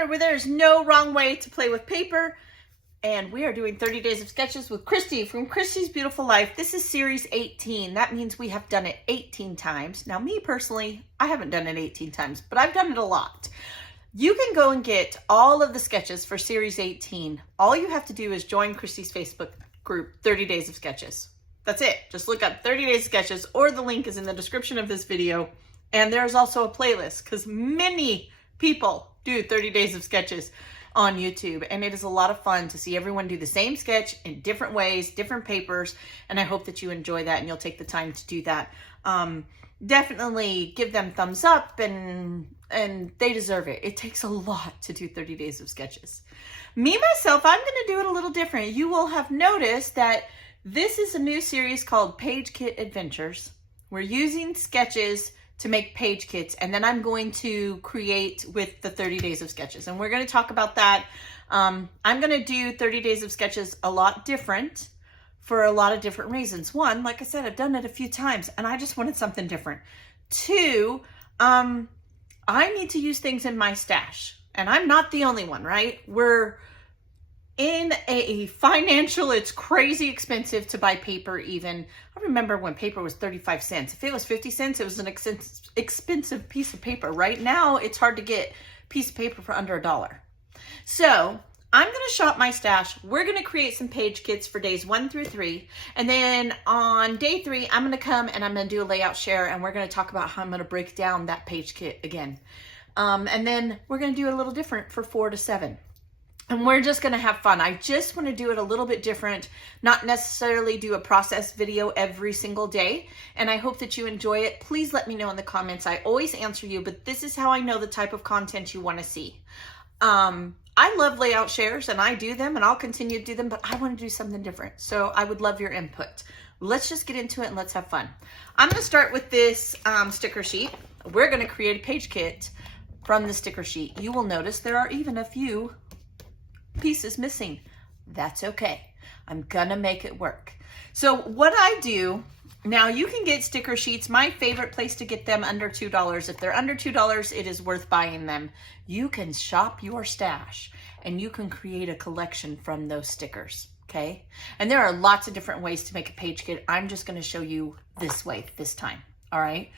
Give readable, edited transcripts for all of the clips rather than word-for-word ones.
corner where there is no wrong way to play with paper. And we are doing 30 Days of Sketches with Christy from Christy's Beautiful Life. This is series 18. That means we have done it 18 times. Now, me personally, I haven't done it 18 times, but I've done it a lot. You can go and get all of the sketches for series 18. All you have to do is join Christy's Facebook group, 30 Days of Sketches. That's it. Just look up 30 Days of Sketches, or the link is in the description of this video. And there's also a playlist because many people do 30 Days of Sketches on YouTube, and it is a lot of fun to see everyone do the same sketch in different ways, different papers, and I hope that you enjoy that and you'll take the time to do that. Definitely give them thumbs up, and they deserve it. It takes a lot to do 30 Days of Sketches. Me, myself, I'm going to do it a little different. You will have noticed that this is a new series called Page Kit Adventures. We're using sketches to make page kits, and then I'm going to create with the 30 Days of Sketches, and we're going to talk about that. I'm going to do 30 Days of Sketches a lot different for a lot of different reasons. One, like I said, I've done it a few times and I just wanted something different. Two, I need to use things in my stash, and I'm not the only one, right? We're in a financial, it's crazy expensive to buy paper even. I remember when paper was 35 cents. If it was 50 cents, it was an expensive piece of paper. Right now, it's hard to get a piece of paper for under $1. So I'm going to shop my stash. We're going to create some page kits for days 1 through 3. And then on day 3, I'm going to come and I'm going to do a layout share, and we're going to talk about how I'm going to break down that page kit again. And then we're going to do it a little different for 4 to 7. And we're just going to have fun. I just want to do it a little bit different, not necessarily do a process video every single day. And I hope that you enjoy it. Please let me know in the comments. I always answer you, but this is how I know the type of content you want to see. I love layout shares, and I do them, and I'll continue to do them, but I want to do something different. So I would love your input. Let's just get into it and let's have fun. I'm going to start with this sticker sheet. We're going to create a page kit from the sticker sheet. You will notice there are even a few pieces missing. That's okay. I'm gonna make it work. So what I do now, you can get sticker sheets. My favorite place to get them under $2. If they're under $2, it is worth buying them. You can shop your stash and you can create a collection from those stickers. Okay. And there are lots of different ways to make a page kit. I'm just going to show you this way this time. All right.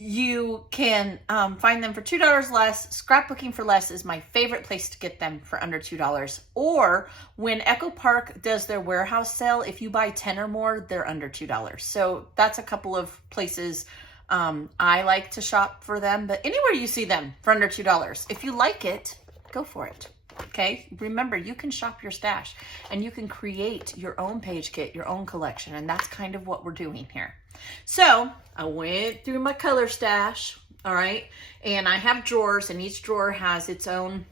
You can find them for $2 less. Scrapbooking for Less is my favorite place to get them for under $2. Or when Echo Park does their warehouse sale, if you buy 10 or more, they're under $2. So that's a couple of places I like to shop for them. But anywhere you see them for under $2, if you like it, go for it. Okay, remember, you can shop your stash and you can create your own page kit, your own collection, and that's kind of what we're doing here. So I went through my color stash, all right, and I have drawers, and each drawer has its own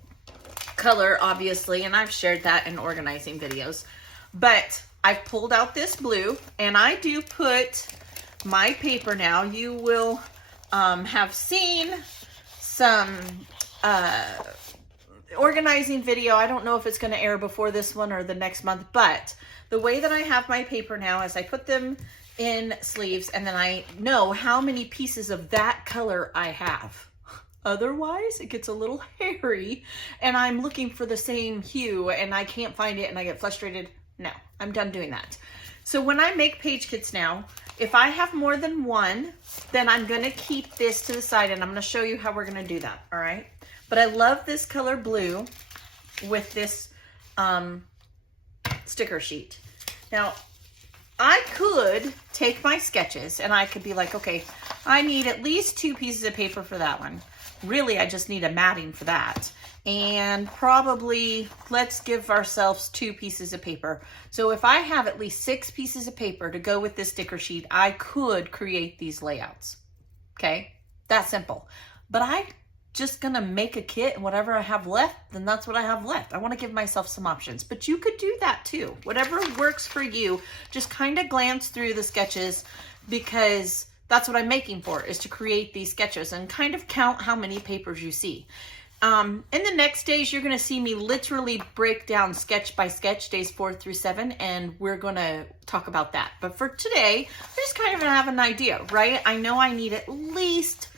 color, obviously, and I've shared that in organizing videos. But I've pulled out this blue, and I do put my paper now. You will have seen some organizing video. I don't know if it's going to air before this one or the next month, but the way that I have my paper now is I put them in sleeves, and then I know how many pieces of that color I have. Otherwise, it gets a little hairy and I'm looking for the same hue and I can't find it and I get frustrated. No, I'm done doing that. So when I make page kits now, if I have more than one, then I'm going to keep this to the side, and I'm going to show you how we're going to do that. All right. But I love this color blue with this sticker sheet. Now, I could take my sketches and I could be like, okay, I need at least 2 pieces of paper for that one. Really, I just need a matting for that. And probably, let's give ourselves 2 pieces of paper. So if I have at least 6 pieces of paper to go with this sticker sheet, I could create these layouts. Okay, that's simple. But I just gonna make a kit, and whatever I have left, then that's what I have left. I want to give myself some options, but you could do that too. Whatever works for you. Just kind of glance through the sketches, because that's what I'm making for, is to create these sketches and kind of count how many papers you see. In the next days, you're going to see me literally break down sketch by sketch, days 4 through 7, and we're going to talk about that. But for today, I just kind of have an idea, right? I know I need at least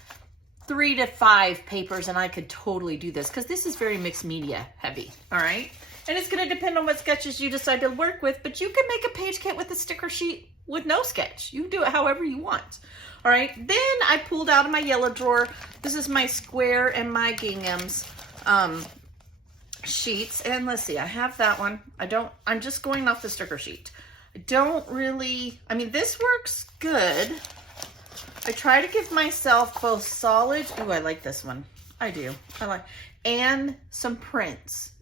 3 to 5 papers and I could totally do this because this is very mixed media heavy, all right? And it's gonna depend on what sketches you decide to work with, but you can make a page kit with a sticker sheet with no sketch. You can do it however you want, all right? Then I pulled out of my yellow drawer. This is my square and my ginghams sheets. And let's see, I have that one. I'm just going off the sticker sheet. I don't really, I mean, this works good. I try to give myself both solid, ooh, I like this one. I do, and some prints.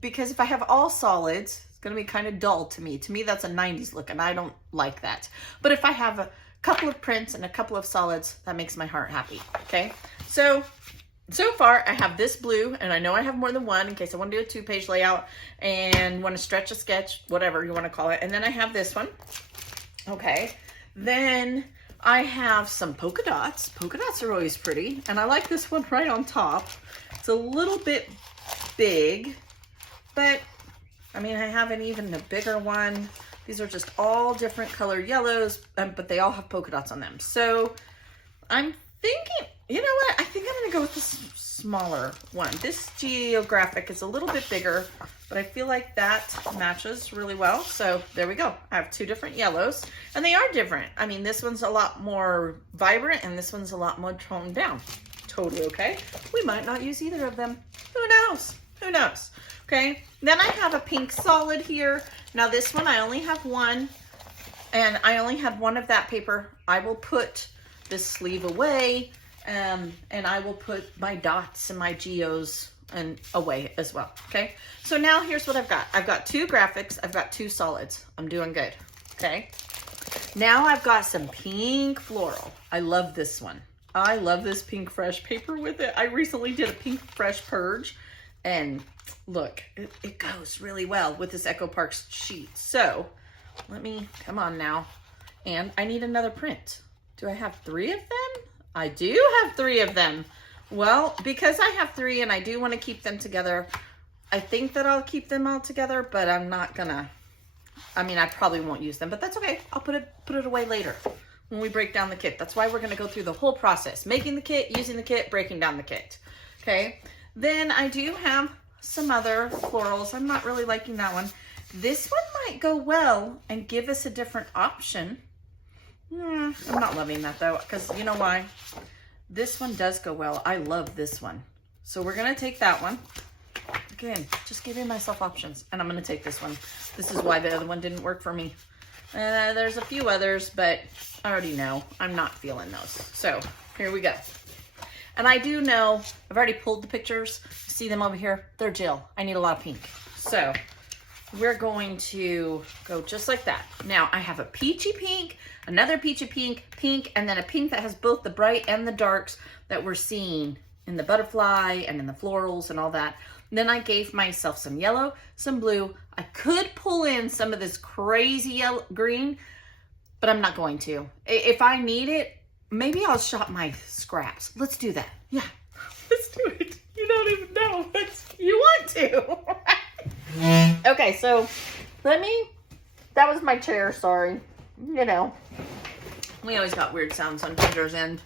Because if I have all solids, it's gonna be kind of dull to me. To me, that's a 90s look and I don't like that. But if I have a couple of prints and a couple of solids, that makes my heart happy, okay? So far I have this blue, and I know I have more than one in case I want to do a 2-page layout and want to stretch a sketch, whatever you want to call it. And then I have this one, okay? Then I have some polka dots. Polka dots are always pretty, and I like this one right on top. It's a little bit big, but I mean, I have an even a bigger one. These are just all different color yellows, but they all have polka dots on them. So I'm thinking, you know what? I think I'm gonna go with this smaller one. This geographic is a little bit bigger, but I feel like that matches really well. So there we go. I have 2 different yellows, and they are different. I mean, this one's a lot more vibrant, and this one's a lot more toned down. Totally okay. We might not use either of them. Who knows? Who knows? Okay. Then I have a pink solid here. Now this one, I only have one, and I only had one of that paper. I will put this sleeve away, and I will put my dots and my geos and away as well, okay? So now here's what I've got. I've got 2 graphics, I've got 2 solids. I'm doing good, okay? Now I've got some pink floral. I love this one. I love this pink fresh paper with it. I recently did a pink fresh purge, and look, it goes really well with this Echo Parks sheet. So let me, come on now. And I need another print. Do I have 3 of them? I do have 3 of them. Well, because I have 3 and I do want to keep them together, I think that I'll keep them all together, but I'm not gonna, I mean, I probably won't use them, but that's okay. I'll put it away later when we break down the kit. That's why we're gonna go through the whole process, making the kit, using the kit, breaking down the kit, okay? Then I do have some other florals. I'm not really liking that one. This one might go well and give us a different option. I'm not loving that though, because you know why? This one does go well. I love this one. So we're gonna take that one. Again, just giving myself options, and I'm gonna take this one. This is why the other one didn't work for me. There's a few others, but I already know I'm not feeling those. So here we go. And I do know, I've already pulled the pictures. See them over here? They're Jill. I need a lot of pink. So we're going to go just like that. Now I have a peachy pink, another peachy pink, and then a pink that has both the bright and the darks that we're seeing in the butterfly and in the florals and all that. And then I gave myself some yellow, some blue. I could pull in some of this crazy yellow, green, but I'm not going to. If I need it, maybe I'll shop my scraps. Let's do that. Yeah, let's do it. You don't even know, but you want to. Okay, so that was my chair, sorry. You know, we always got weird sounds on Kendra's end.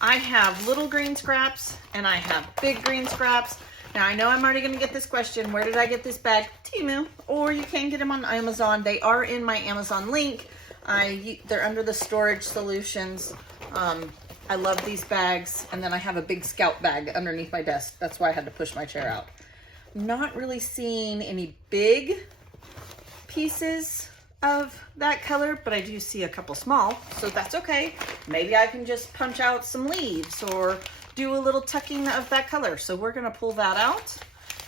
I have little green scraps and I have big green scraps. Now I know I'm already gonna get this question, where did I get this bag? Temu, or you can get them on Amazon. They are in my Amazon link. They're under the storage solutions. I love these bags. And then I have a big Scout bag underneath my desk. That's why I had to push my chair out. Not really seeing any big pieces of that color, but I do see a couple small, so that's okay. Maybe I can just punch out some leaves or do a little tucking of that color. So we're gonna pull that out,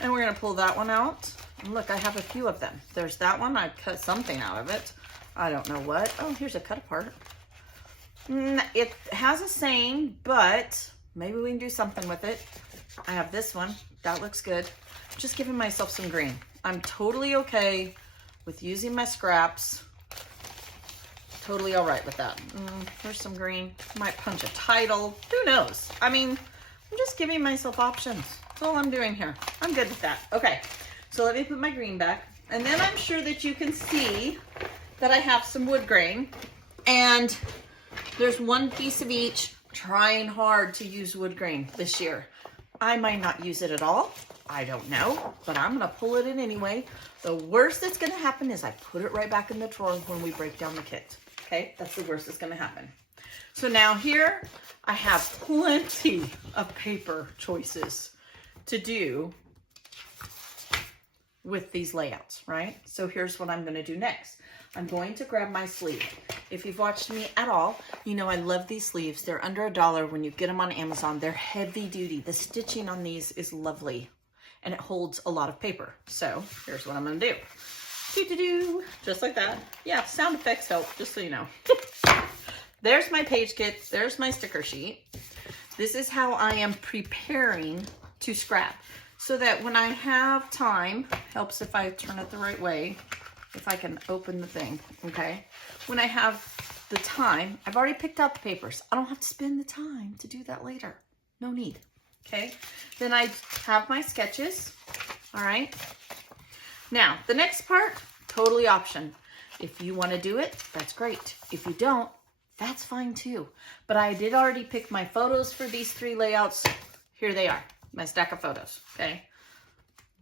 and we're gonna pull that one out. And look, I have a few of them. There's that one, I cut something out of it. I don't know what. Oh, here's a cut apart. It has a saying, but maybe we can do something with it. I have this one, that looks good. Just giving myself some green. I'm totally okay with using my scraps. Totally all right with that. Here's some green. Might punch a title. Who knows? I mean, I'm just giving myself options. That's all I'm doing here. I'm good with that. Okay, so let me put my green back. And then I'm sure that you can see that I have some wood grain. And there's one piece of each. trying hard to use wood grain this year. I might not use it at all. I don't know, but I'm gonna pull it in anyway. The worst that's gonna happen is I put it right back in the drawer when we break down the kit. Okay, that's the worst that's gonna happen. So now here, I have plenty of paper choices to do with these layouts, right? So here's what I'm gonna do next. I'm going to grab my sleeve. If you've watched me at all, you know I love these sleeves. They're under $1 when you get them on Amazon. They're heavy duty. The stitching on these is lovely and it holds a lot of paper. So here's what I'm gonna do. Do-do-do, just like that. Yeah, sound effects help, just so you know. There's my page kit. There's my sticker sheet. This is how I am preparing to scrap so that when I have time, helps if I turn it the right way, if I can open the thing, okay? When I have the time, I've already picked out the papers. I don't have to spend the time to do that later. No need, okay? Then I have my sketches, all right? Now, the next part, totally option. If you wanna do it, that's great. If you don't, that's fine too. But I did already pick my photos for these 3 layouts. Here they are, my stack of photos, okay?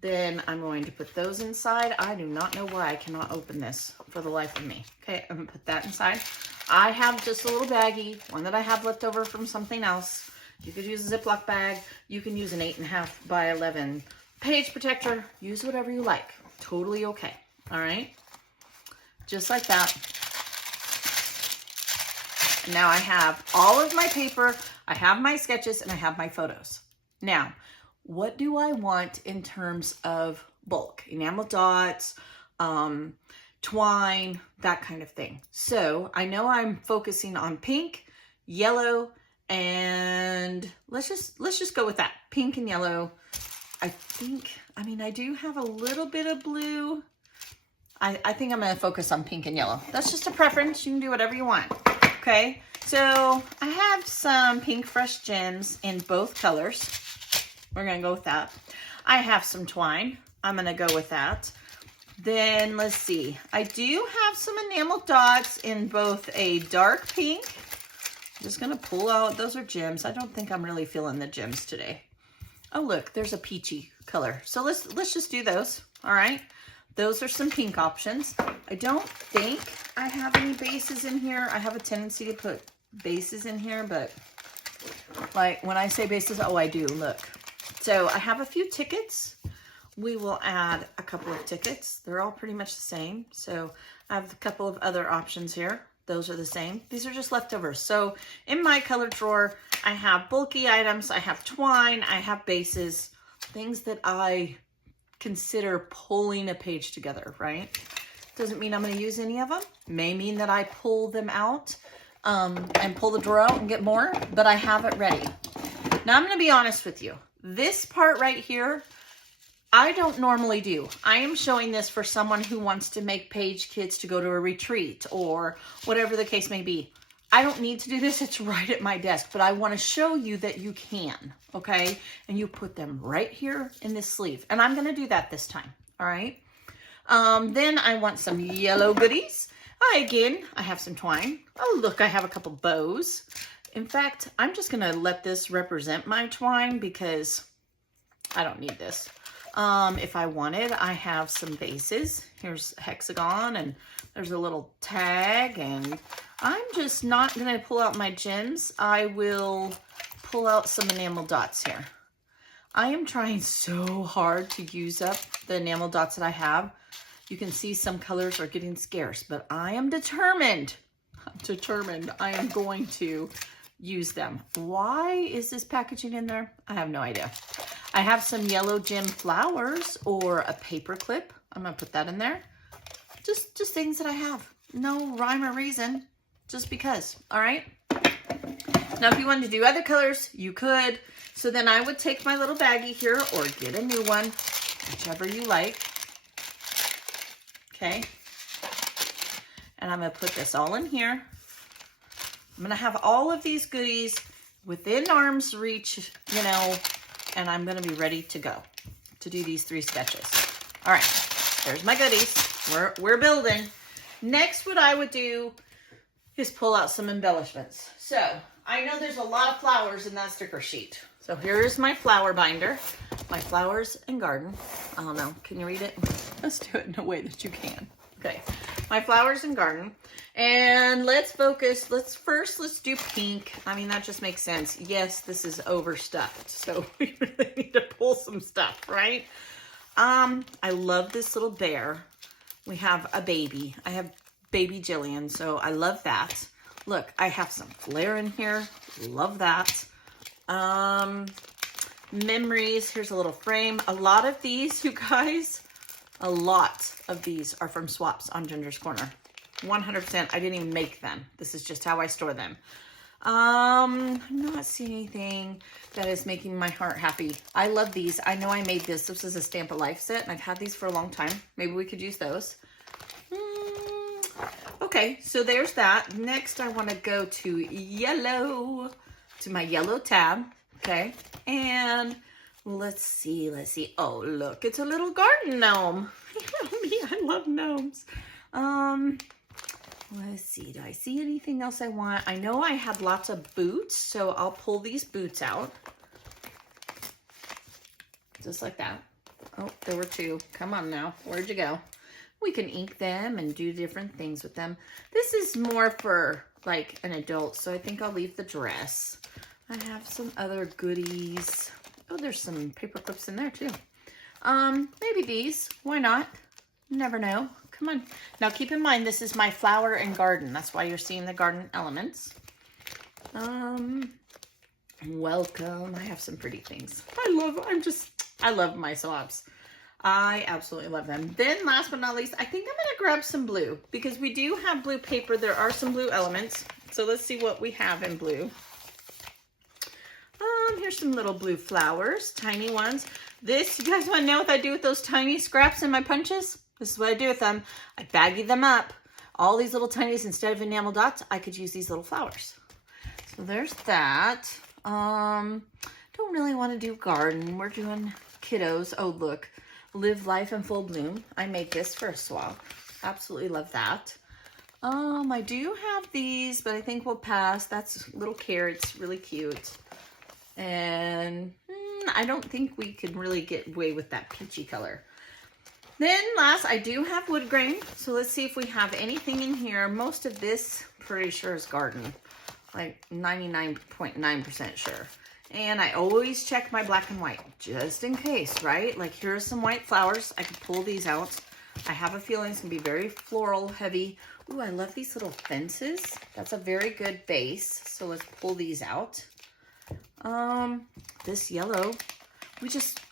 Then I'm going to put those inside. I do not know why I cannot open this for the life of me. Okay, I'm gonna put that inside. I have just a little baggie, one that I have left over from something else. You could use a Ziploc bag. You can use an 8.5 by 11 page protector. Use whatever you like. Totally okay, all right? Just like that. Now I have all of my paper, I have my sketches, and I have my photos. Now, what do I want in terms of bulk? Enamel dots, twine, that kind of thing. So I know I'm focusing on pink, yellow, and let's just go with that. Pink and yellow. I do have a little bit of blue. I think I'm gonna focus on pink and yellow. That's just a preference. You can do whatever you want. Okay, so I have some Pink Fresh Gems in both colors. We're gonna go with that. I have some twine. I'm gonna go with that. Then let's see. I do have some enamel dots in both a dark pink. I'm just gonna pull out, those are gems. I don't think I'm really feeling the gems today. Oh look, there's a peachy color. So let's just do those, all right? Those are some pink options. I don't think I have any bases in here. I have a tendency to put bases in here, but like when I say bases, oh, I do, look. So I have a few tickets. We will add a couple of tickets. They're all pretty much the same. So I have a couple of other options here. Those are the same. These are just leftovers. So in my color drawer, I have bulky items. I have twine. I have bases, things that I consider pulling a page together, right? Doesn't mean I'm going to use any of them. May mean that I pull them out and pull the drawer out and get more, but I have it ready. Now I'm going to be honest with you. This part right here, I don't normally do. I am showing this for someone who wants to make page kits to go to a retreat or whatever the case may be. I don't need to do this. It's right at my desk, but I want to show you that you can, okay? And you put them right here in this sleeve. And I'm going to do that this time, all right? Then I want some yellow goodies. Again, I have some twine. Oh, look, I have a couple bows. In fact, I'm just going to let this represent my twine because I don't need this. If I wanted, I have some bases. Here's a hexagon and there's a little tag, and I'm just not going to pull out my gems. I will pull out some enamel dots here. I am trying so hard to use up the enamel dots that I have. You can see some colors are getting scarce, but I am determined. I am going to use them. Why is this packaging in there? I have no idea. I have some yellow gem flowers or a paper clip. I'm gonna put that in there. Just things that I have. No rhyme or reason, just because, all right? Now, if you wanted to do other colors, you could. So then I would take my little baggie here or get a new one, whichever you like. Okay. And I'm gonna put this all in here. I'm gonna have all of these goodies within arm's reach, you know, and I'm gonna be ready to go to do these 3 sketches. All right, there's my goodies. We're building. Next, what I would do is pull out some embellishments. So I know there's a lot of flowers in that sticker sheet. So here's my flower binder, my flowers and garden. I don't know, can you read it? Let's do it in a way that you can. Okay, my flowers and garden. And let's focus, let's do pink. I mean, that just makes sense. Yes, this is overstuffed, so we really need to pull some stuff, right? I love this little bear. We have a baby. I have baby Jillian, so I love that. Look, I have some flare in here. Love that. Memories. Here's a little frame. A lot of these, you guys, a lot of these are from swaps on Ginger's Corner. 100%. I didn't even make them. This is just how I store them. I'm not seeing anything that is making my heart happy. I love these. I know I made this. This is a Stamp of Life set, and I've had these for a long time. Maybe we could use those. Okay, so there's that. Next, I want to go to yellow, to my yellow tab. Okay, and let's see. Oh, look, it's a little garden gnome. Me, I love gnomes. Let's see, do I see anything else I want? I know I have lots of boots, so I'll pull these boots out. Just like that. Oh, there were two. Come on now, where'd you go? We can ink them and do different things with them. This is more for like an adult, so I think I'll leave the dress. I have some other goodies. Oh, there's some paper clips in there too. Maybe these, why not? Never know. Come on. Now keep in mind, this is my flower and garden. That's why you're seeing the garden elements. Welcome. I have some pretty things. I love my swaps. I absolutely love them. Then last but not least, I think I'm going to grab some blue because we do have blue paper. There are some blue elements. So let's see what we have in blue. Here's some little blue flowers, tiny ones. This, you guys want to know what I do with those tiny scraps in my punches? This is what I do with them. I baggy them up. All these little tinies, instead of enamel dots, I could use these little flowers. So there's that. Don't really want to do garden. We're doing kiddos. Oh, look. Live life in full bloom. I made this for a swap. Absolutely love that. I do have these, but I think we'll pass. That's little carrots, really cute. And I don't think we can really get away with that peachy color. Then last, I do have wood grain. So let's see if we have anything in here. Most of this, pretty sure is garden. Like 99.9% sure. And I always check my black and white, just in case, right? Like here's some white flowers. I can pull these out. I have a feeling it's gonna be very floral heavy. Ooh, I love these little fences. That's a very good base. So let's pull these out. This yellow,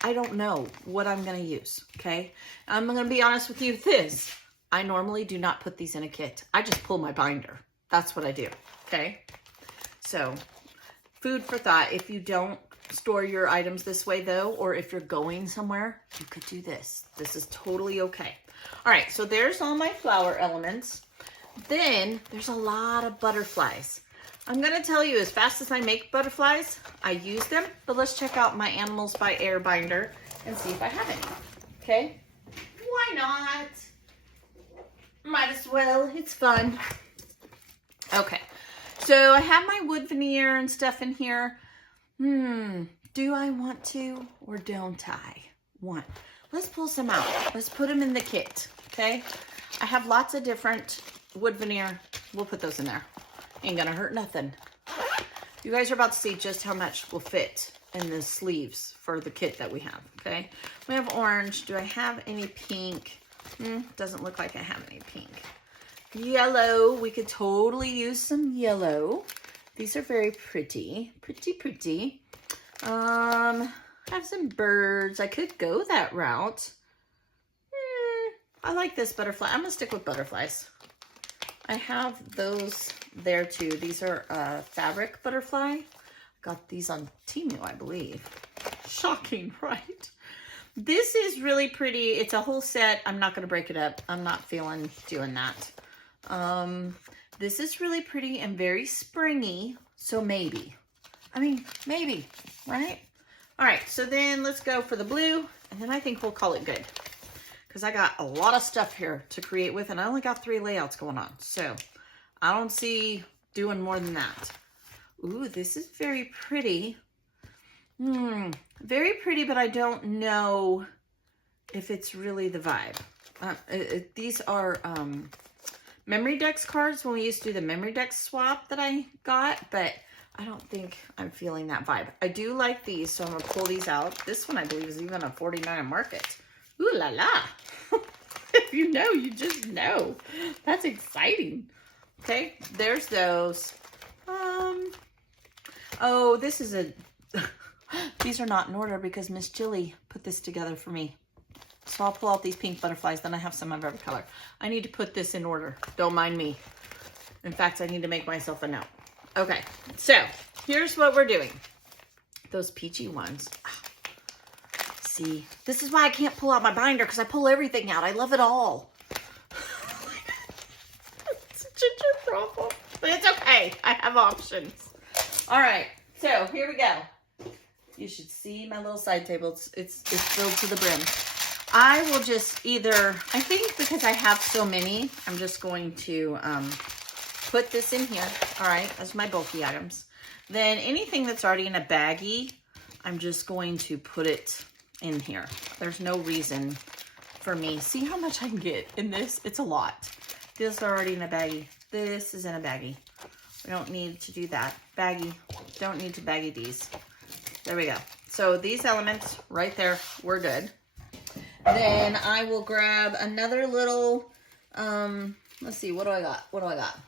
I don't know what I'm gonna use, okay? I'm gonna be honest with you with this. I normally do not put these in a kit. I just pull my binder. That's what I do, okay? So, food for thought. If you don't store your items this way though, or if you're going somewhere, you could do this. This is totally okay. All right, so there's all my flower elements. Then there's a lot of butterflies. I'm gonna tell you, as fast as I make butterflies, I use them, but let's check out my Animals by Air binder and see if I have any, okay? Why not? Might as well, it's fun. Okay, so I have my wood veneer and stuff in here. Do I want to or don't I? Let's pull some out. Let's put them in the kit, okay? I have lots of different wood veneer. We'll put those in there. Ain't gonna hurt nothing. You guys are about to see just how much will fit in the sleeves for the kit that we have, okay? We have orange. Do I have any pink? Doesn't look like I have any pink. Yellow. We could totally use some yellow. These are very pretty. Pretty. I have some birds. I could go that route. I like this butterfly. I'm gonna stick with butterflies. I have those there too. These are fabric butterfly. Got these on Temu, I believe. Shocking, right? This is really pretty. It's a whole set. I'm not going to break it up. I'm not feeling doing that. This is really pretty and very springy. So maybe. I mean, maybe, right? All right, so then let's go for the blue. And then I think we'll call it good. Because I got a lot of stuff here to create with, and I only got 3 layouts going on. So I don't see doing more than that. Ooh, this is very pretty. Very pretty, but I don't know if it's really the vibe. These are Memory Decks cards when we used to do the Memory Decks swap that I got, but I don't think I'm feeling that vibe. I do like these, so I'm going to pull these out. This one, I believe, is even a 49 Market. Ooh la la. If you know, you just know. That's exciting. Okay, there's those. Oh, this is a... These are not in order because Miss Jilly put this together for me. So I'll pull out these pink butterflies, then I have some of every color. I need to put this in order. Don't mind me. In fact, I need to make myself a note. Okay, so here's what we're doing. Those peachy ones. See, this is why I can't pull out my binder because I pull everything out. I love it all. It's a ginger problem, but it's okay. I have options. All right, so here we go. You should see my little side table. It's filled to the brim. I will just either, I think because I have so many, I'm just going to put this in here. All right, as my bulky items. Then anything that's already in a baggie, I'm just going to put it in here. There's no reason for me. See how much I can get in this? It's a lot. This is already in a baggie. This is in a baggie. We don't need to do that. Baggie. Don't need to baggie these. There we go. So these elements right there, we're good. Then I will grab another little, let's see, what do I got? What do I got?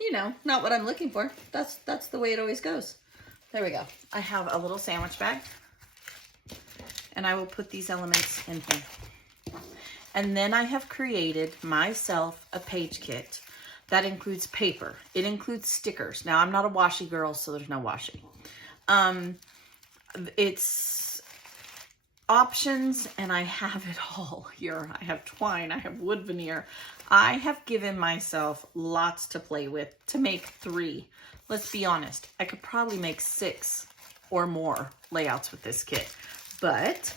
You know, not what I'm looking for. That's the way it always goes. There we go. I have a little sandwich bag. And I will put these elements in here. And then I have created myself a page kit that includes paper. It includes stickers. Now, I'm not a washi girl, so there's no washi. It's options, and I have it all here. I have twine, I have wood veneer. I have given myself lots to play with to make 3. Let's be honest, I could probably make 6 or more layouts with this kit, but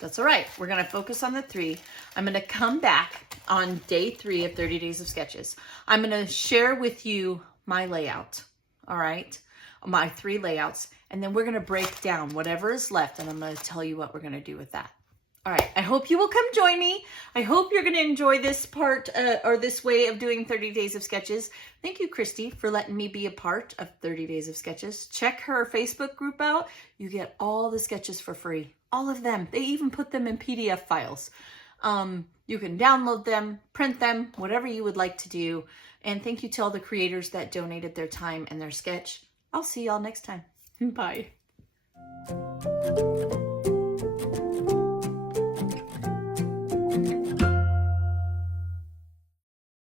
that's all right. We're gonna focus on the 3. I'm gonna come back on day 3 of 30 Days of Sketches. I'm gonna share with you my layout, all right? My 3 layouts, and then we're gonna break down whatever is left, and I'm gonna tell you what we're gonna do with that. All right, I hope you will come join me. I hope you're gonna enjoy this part, or this way of doing 30 Days of Sketches. Thank you, Christy, for letting me be a part of 30 Days of Sketches. Check her Facebook group out. You get all the sketches for free, all of them. They even put them in PDF files. You can download them, print them, whatever you would like to do. And thank you to all the creators that donated their time and their sketch. I'll see y'all next time. Bye.